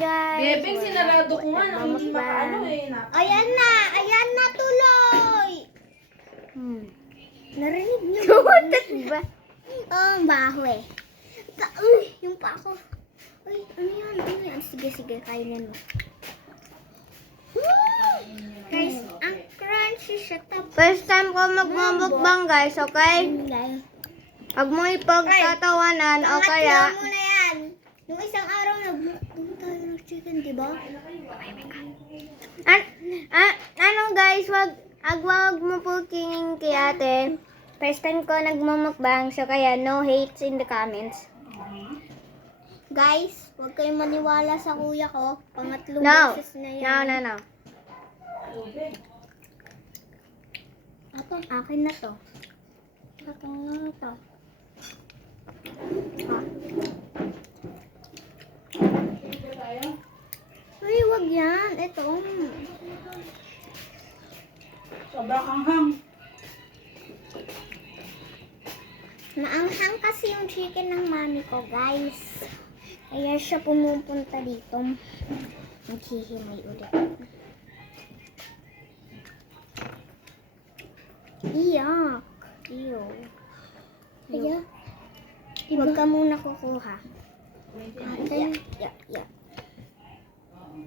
guys. Bebeng, sinarado ko nga. Nakaano eh. Ayan na tuloy. Narinig niyo ba? Tumutot ba? Oh, ang baho eh. Uy, yung pa ako. Uy, ano yan? Sige, kainin mo. Guys, ang crunchy siya. First time ko magmumukbang guys, okay? Huwag mo ipagtatawanan o kaya... Pangatlo mo na yan. Yung isang araw nagmukbang tayo ng chicken, di ba? Ano guys, wag mo po kinging kay ate. First time ko nagmumukbang, so kaya no hates in the comments. Guys, huwag kayong maniwala sa kuya ko. Pangatlong No, beses na yan. no. Akin na to. Akin na to. Uy, wag yan. Ito. Sobrang hanghang. Maanghang kasi yung chicken ng mami ko, guys. Kaya siya pumupunta dito. Maghihimay ulit. Iyak. Ew. Iyak. Huwag ka muna kukuha. Ate. Yeah.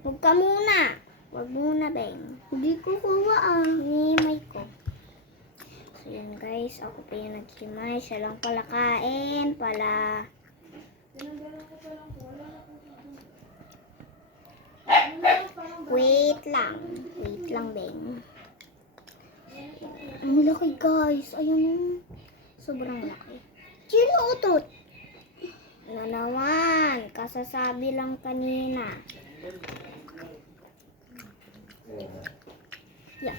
Huwag ka muna. Huwag muna, Beng. Hindi kukuha Himay ko. So yun guys, ako pa yung naghimay. Siya lang pala kain. Wait lang, Beng. Ang laki guys. Ayun. Sobrang laki. Sino utot? Ano naman? Kasasabi lang kanina. Yeah.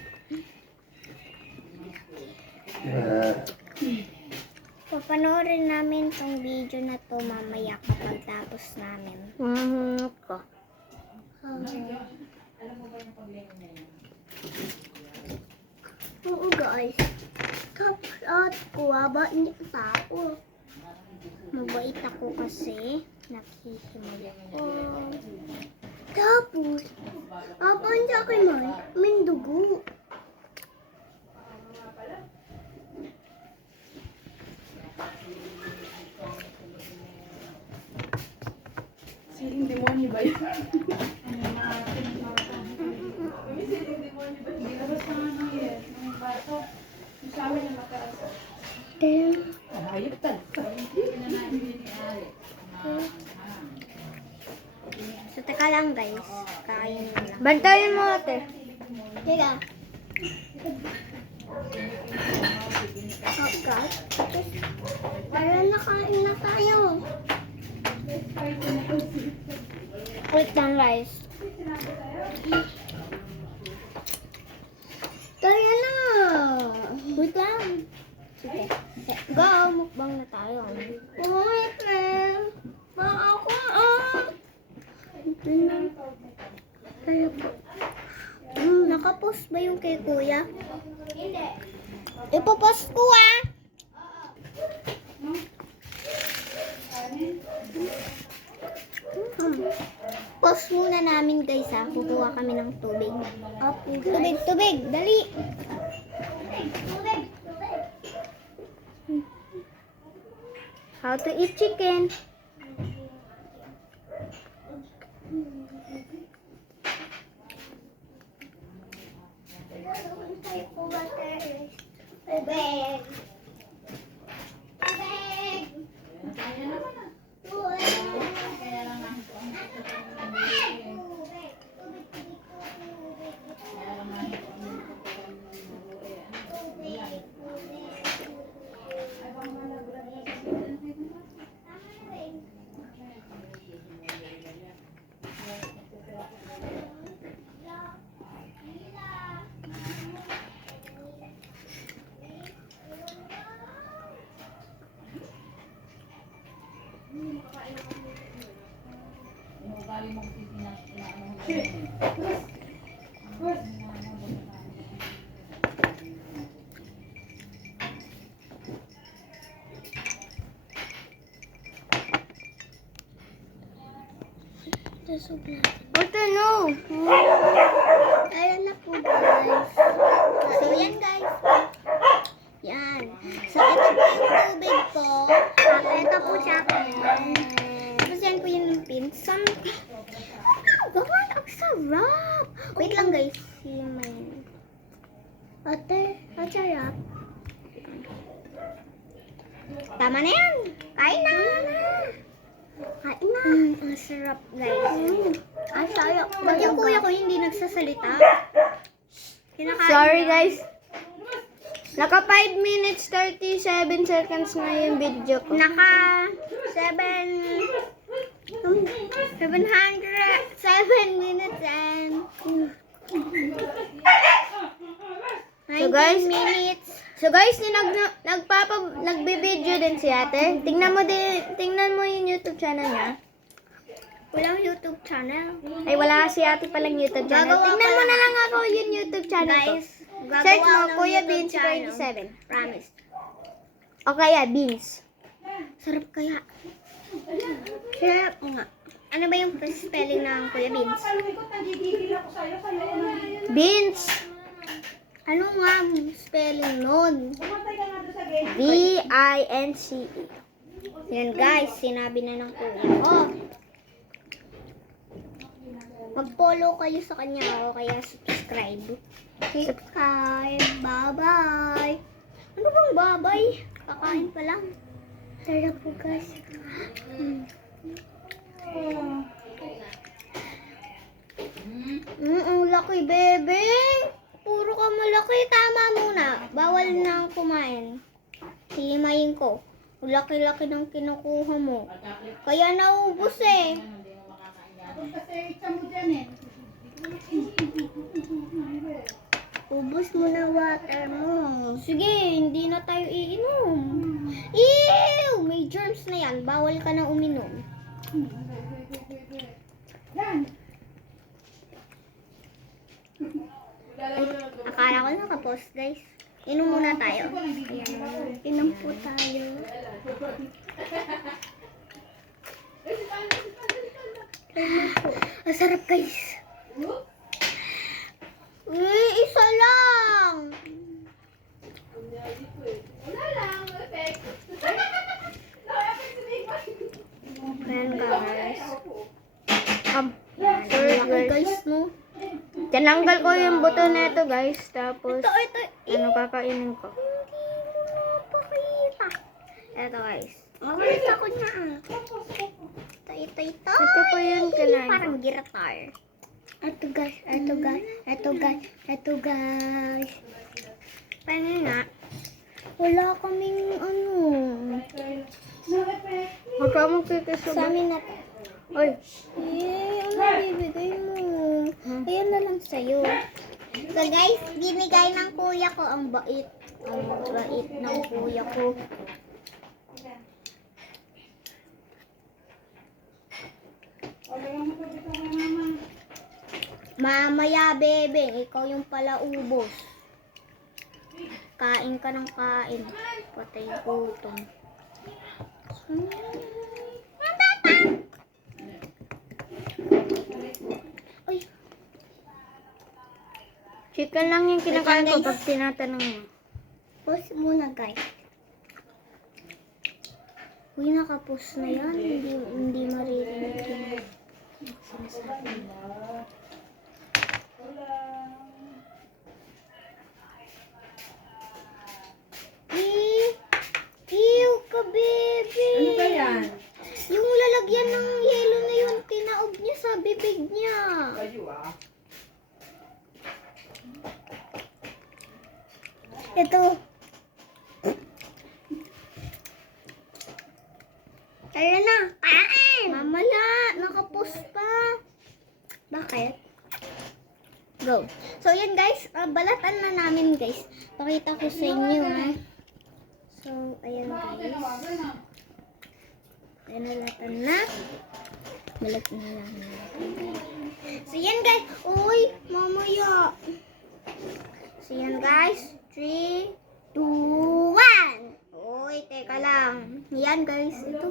Papanoorin namin tong video na to mamaya kapag tapos namin. Ko. Oo guys. Tapos at kuha ba niya tao? Mabait ako kasi naghihimay ako. Tapos, apaan siya kay may dugo. Siling demonyo ba yun? Siling demonyo ba? Hindi labas na ano yan. Ng bato. Yung sa amin na makaasa. Hayop talaga. So, teka lang guys. Kain na lang. Bantayan mo ate. Teka. Okay. Para nakain na tayo. Wait lang guys. Tayo na. Wait lang. Sige. Go, mukbang na tayo. Wait lang. Baka ako, Tayo po. Nakapost ba yung kay kuya? Hindi. Ipopost ko Post muna namin guys Kukuha kami ng tubig. Tubig. Dali. How to eat chicken. Tubig. Buto, no. Ayan na po, guys. So, yan, guys. Yan. So, ito po yung tubig ko. Ito po sa akin. Tapos yan po yung pinsan. God, ang sarap. Wait lang, guys. Simayin. Ate, ang sarap. Tama na yan. Kain na. Kain na. Ang sarap, guys. Ang sarap. Ba't yung kuya ko hindi nagsasalita? Kinakain Sorry, na. guys. Naka 5 minutes 37 seconds na yung video ko. Naka 7 minutes and So, guys, 19 minutes. So guys, nagbe-video din si ate. Tingnan mo yung YouTube channel niya. Walang YouTube channel. Ay, wala si ate palang YouTube channel. Gagawa Tingnan pa mo na lang. lang ako yung YouTube channel ko. Guys, Search gagawa mo, ng Kuya YouTube Beans channel. 27. Promise. O kaya, Beans. Sarap kaya. Sarap nga. Ano ba yung spelling ng Kuya Beans? Beans. Ano nga ang spelling nun? V-I-N-C-E. Yan guys, sinabi na ng kuya ko. Mag-follow kayo sa kanya o kaya subscribe. Subscribe. Bye-bye. Ano bang bye-bye? Kakain pa lang. Sarap po guys. Ang laki bebe. Puro ka malaki. Tama muna. Bawal na kumain. Himayin ko. Ang laki-laki ng kinukuha mo. Kaya naubos eh. Ubus mo na water mo. Sige, hindi na tayo iinom. Ew! May germs na yan. Bawal ka na uminom. Ay, akala ko nakapost guys. Inom muna tayo. Ayan. Inom po tayo. Ang sarap guys. Uy, isa lang. Ayan guys. Sorry Laki guys. guys no. Tinanggal ko yung buto na ito guys. Tapos, Ito. ano kakainin ko? Hindi mo napakita. Ito guys. Makita ko niya. Ito. Ito po yung kinain ko. Parang giratar. Ito guys. Paano nga? Wala kaming ano. Huwag ka magkikisubo. Sa amin na to. Oy, Ano bibigay mo? Ayan na lang sa'yo. So guys, binigay ng kuya ko ang bait. Ang bait ng kuya ko. Mamaya, bebeng, ikaw yung pala ubos. Kain ka ng kain. Patay gutom. Uy, chicken lang yung kinakain ko Wait lang, pag tinatanong mo. pause muna guys. Uy, nakapause na yan. Hindi maririnig yung sinasabi. Ew ka, baby. Ano ba yan? Yung lalagyan ng yelo na yun, tinaob niya sa bibig niya. Kayo ah. Ito. Tara na, kain! Mamala, nakapos pa. Bakit? Go. So, yan guys, balatan na namin guys. Pakita ko sa inyo ha. So, ayan guys. Ayan, nalatan na. Balat na lang. So, yan guys. Uy, mamaya. So, yan guys. 3, 2, 1. Uy, teka lang. Yan guys. Ito.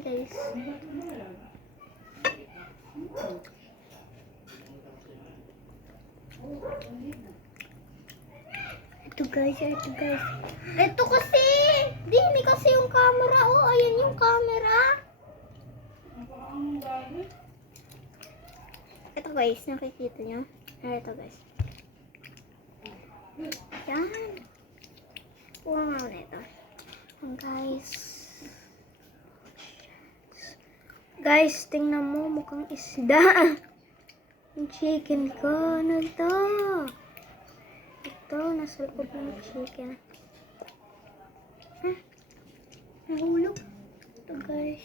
guys. Ito guys, ito guys. Ito kasi! Hindi kasi yung camera. Oh, ayan yung camera. Ito guys, nakikita nyo? Ito guys. Yan. Kuha nga na ito. Guys. Guys, tingnan mo, mukhang isda. Yung chicken ko, ano to? Ito, nasa loob ng chicken. Nahulog. Ito guys.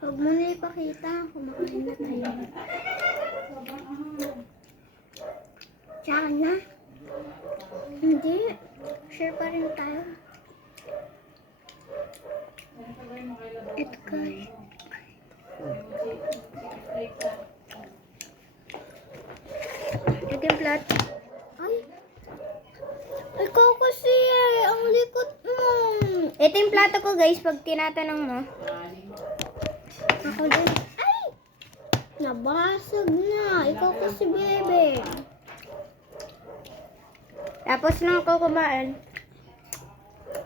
Huwag mo na ipakita. Kumakain na tayo. Tsaka na. Hindi. Share pa rin tayo. Ito guys. Ito yung plat. Ay. Ikaw kasi ang likot mo. Ito yung plato ko guys, pag tinatanong mo. Ako din. Ay! Nabasag na. Ikaw kasi bebe. Tapos lang ako kumain.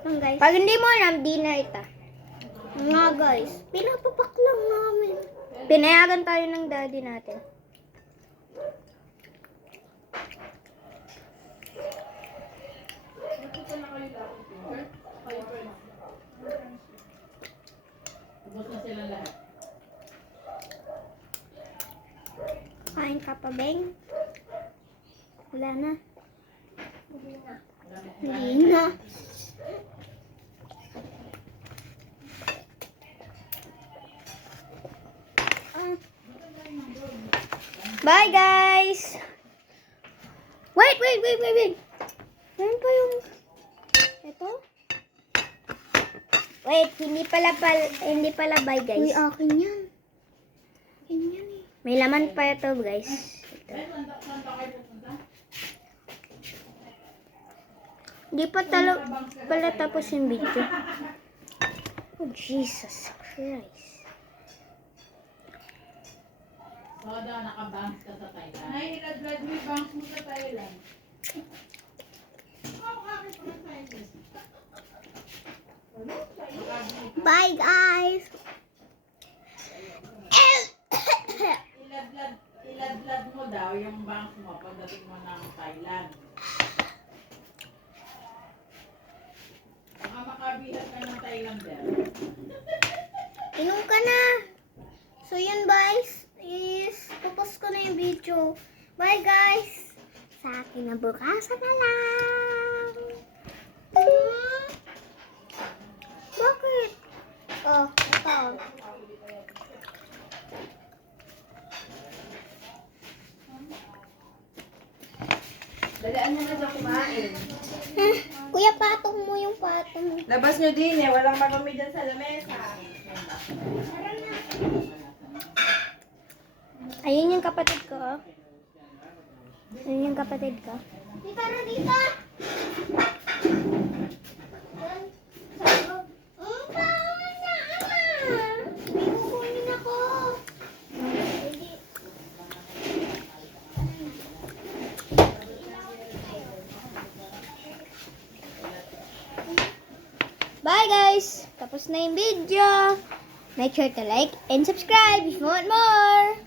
Ang guys. Pag hindi mo alam, di na ito. Nga guys. Pinapapak lang namin. Pinayagan tayo ng daddy natin. Kain ka pa, Beng? Wala na. Hindi na. Bye guys! Wait! Meron pa yung... Ito? Wait, hindi pala bye guys. Uy, akin yan. Akin yan eh. May laman pa ito guys. Ito. Hindi pa pala tapos yung video. Oh, Jesus Christ. Soda, nakabangs ka sa Thailand. Ay, ilad-lad mo yung bangs mo sa Thailand. Bye, guys. Ilad-lad mo daw yung bangs mo pagdating mo ng Thailand. Baka makabihat ka ng Thailander. Inom ka na. So, yun, guys. Tapos ko na yung video. Bye, guys. Sa akin na bukasan na lang. Bakit? Oh, ito. Dalaan mo na dyan kumain. Kuya, patong mo yung patong. Labas nyo din eh. Walang marumi dyan sa lamesa. Ayun yung kapatid ko. Oh. Ayun yung kapatid ko. Dito na dito. May kukunin ako. Bye guys! Tapos na yung video. Make sure to like and subscribe if you want more.